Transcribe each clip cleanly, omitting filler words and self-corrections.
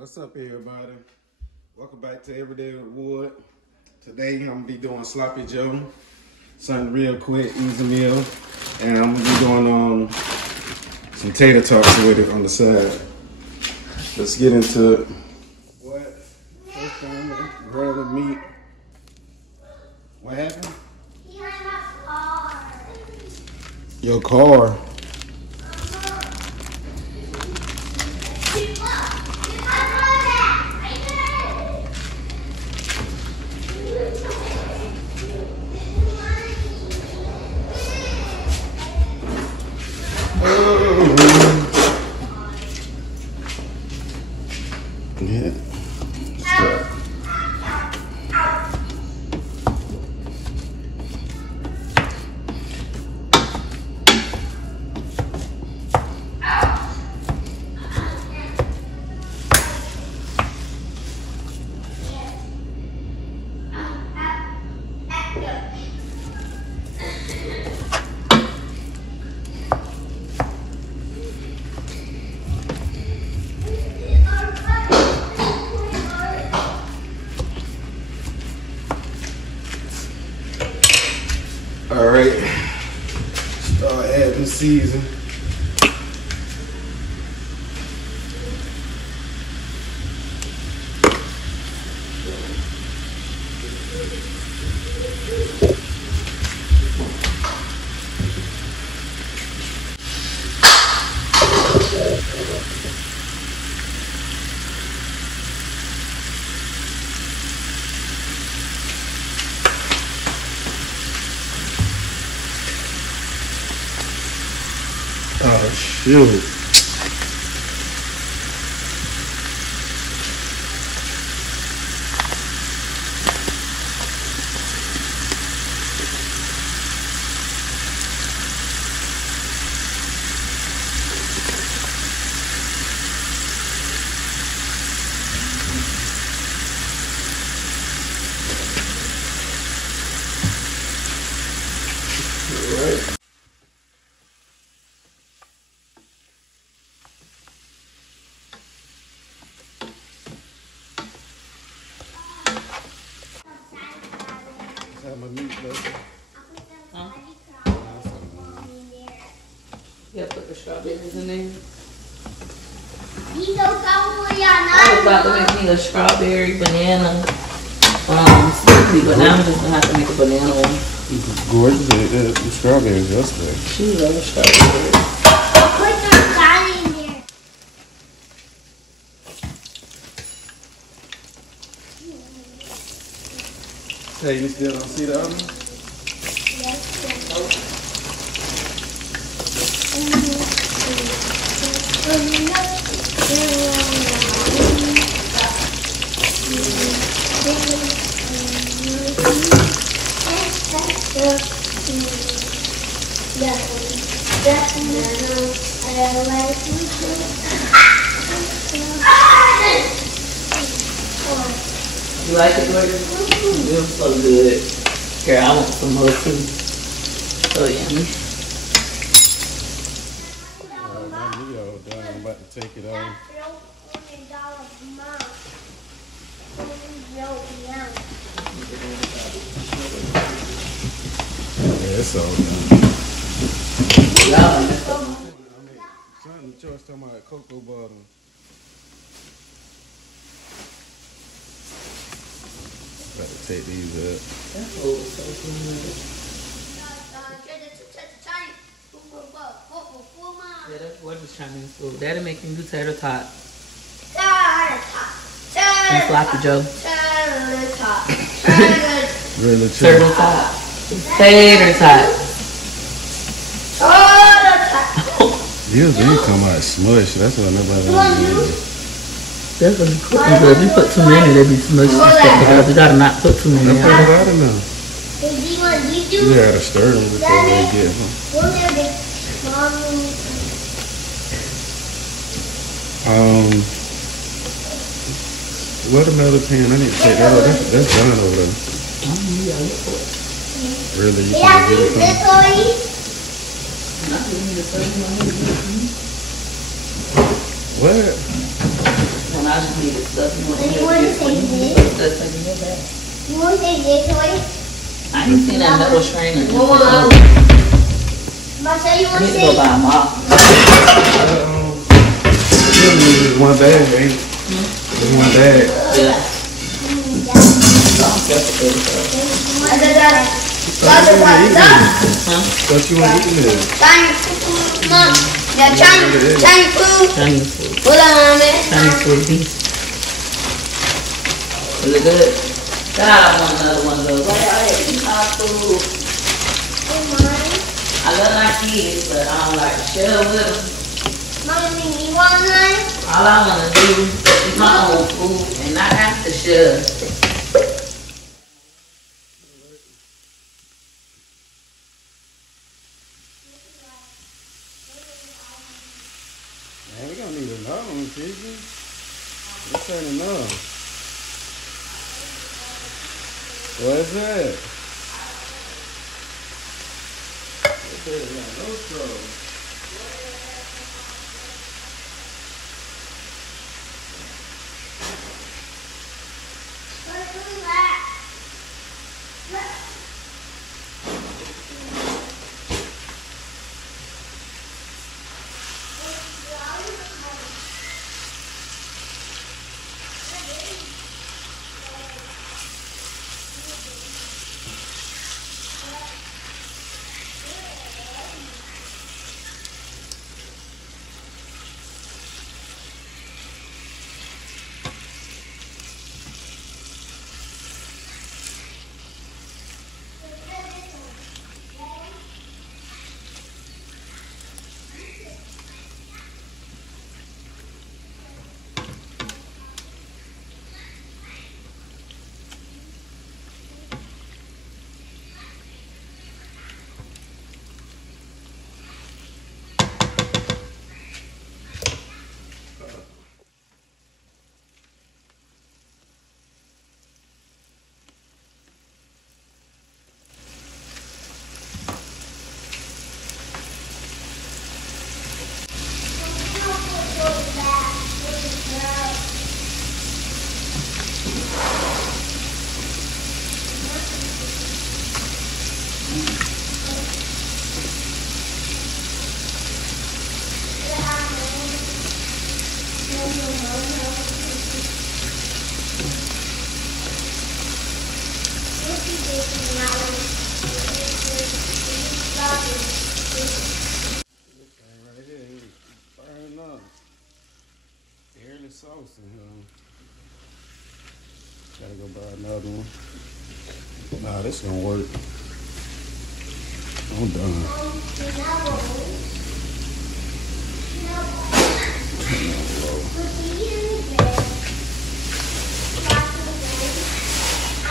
What's up, everybody? Welcome back to Everyday with Wood. Today I'm gonna be doing sloppy Joe, something real quick, easy meal, and I'm gonna be doing some tater tots with it on the side. Let's get into it. What? First thing, grab the meat. What happened? Behind my car. Your car. Yeah. All right, start adding season. Oh, shoot. All right. Have my meat left. Huh? Yeah, put the strawberries in there. I was about to make me a strawberry banana smoothie, but now I'm just gonna have to make a banana one. Gorgeous, the strawberries yesterday. She loves strawberries. Put your salad in there. Hey, you still don't see the oven? You like it, Gordon? It was so good. Girl, I want some more too. So yummy. My meat all done. I'm about to take it off. Yeah, it's all done. Something George talking about cocoa bottom. Got to take these up. That food was so good. Yeah, that's what is Chinese food. That'll make you do tater tot and sloppy Joe. Really Turtle tot. Tater tot. These come out smush. That's what nobody wants. That's what you cook good. If you put too many, they be smushy stuff. You gotta not put too many. Put it out of now. You gotta stir them before they get them. Watermelon pan, I need to take that out. That's done over there. Really? You can get it from? What? When I just needed stuff. You want You want to say this? That's like in your bag. You want to say this way? I ain't seen that metal strainer. Marcel, you I want to need to say? go buy a mop. Just one bag, ain't it? Just one bag. Yeah. What you want to eat this? Chinese food. Chinese food beef. Is it good? God, I want another one of those. Like, I eat hot food. I love my kids, but I don't like to share with them. Mommy, you want one? All I want to do is eat my own food and not have to share. Man, we gonna need another one, Kiki. This ain't enough. What is that? What's that? No trouble. Sauce in here. Gotta go buy another one. Nah, this gonna work. I'm done. I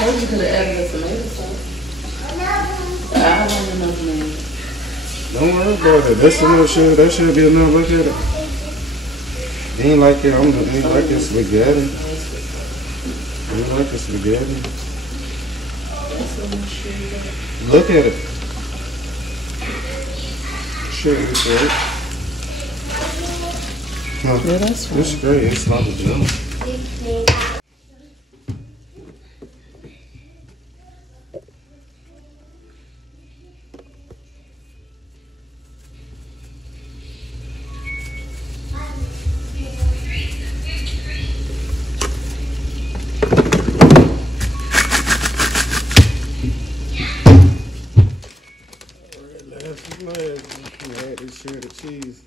told you could have added the tomato sauce. I want enough man. Don't worry about it. That's enough shit. That should be enough. Look at it. Ain't like it. Ain't like it spaghetti. Ain't like it spaghetti. Look at it. Shit, it's great. Huh. Yeah, that's fine. It's great. It's not a joke. Add this shredded cheese.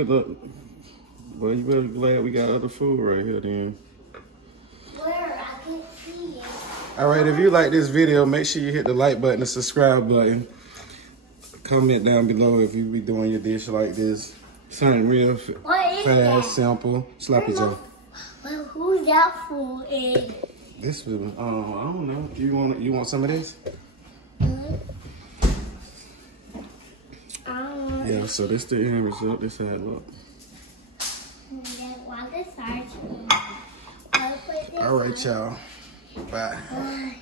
it up. Well, you better be glad we got other food right here then. Where? I can't see it. Alright, if you like this video, make sure you hit the like button, the subscribe button. Comment down below if you be doing your dish like this. Something real What is fast, that? simple. Sloppy Joe. Well, who's that for? This was, I don't know. You want some of this? Yeah, so this the end result. This how it look. Alright, y'all. Bye.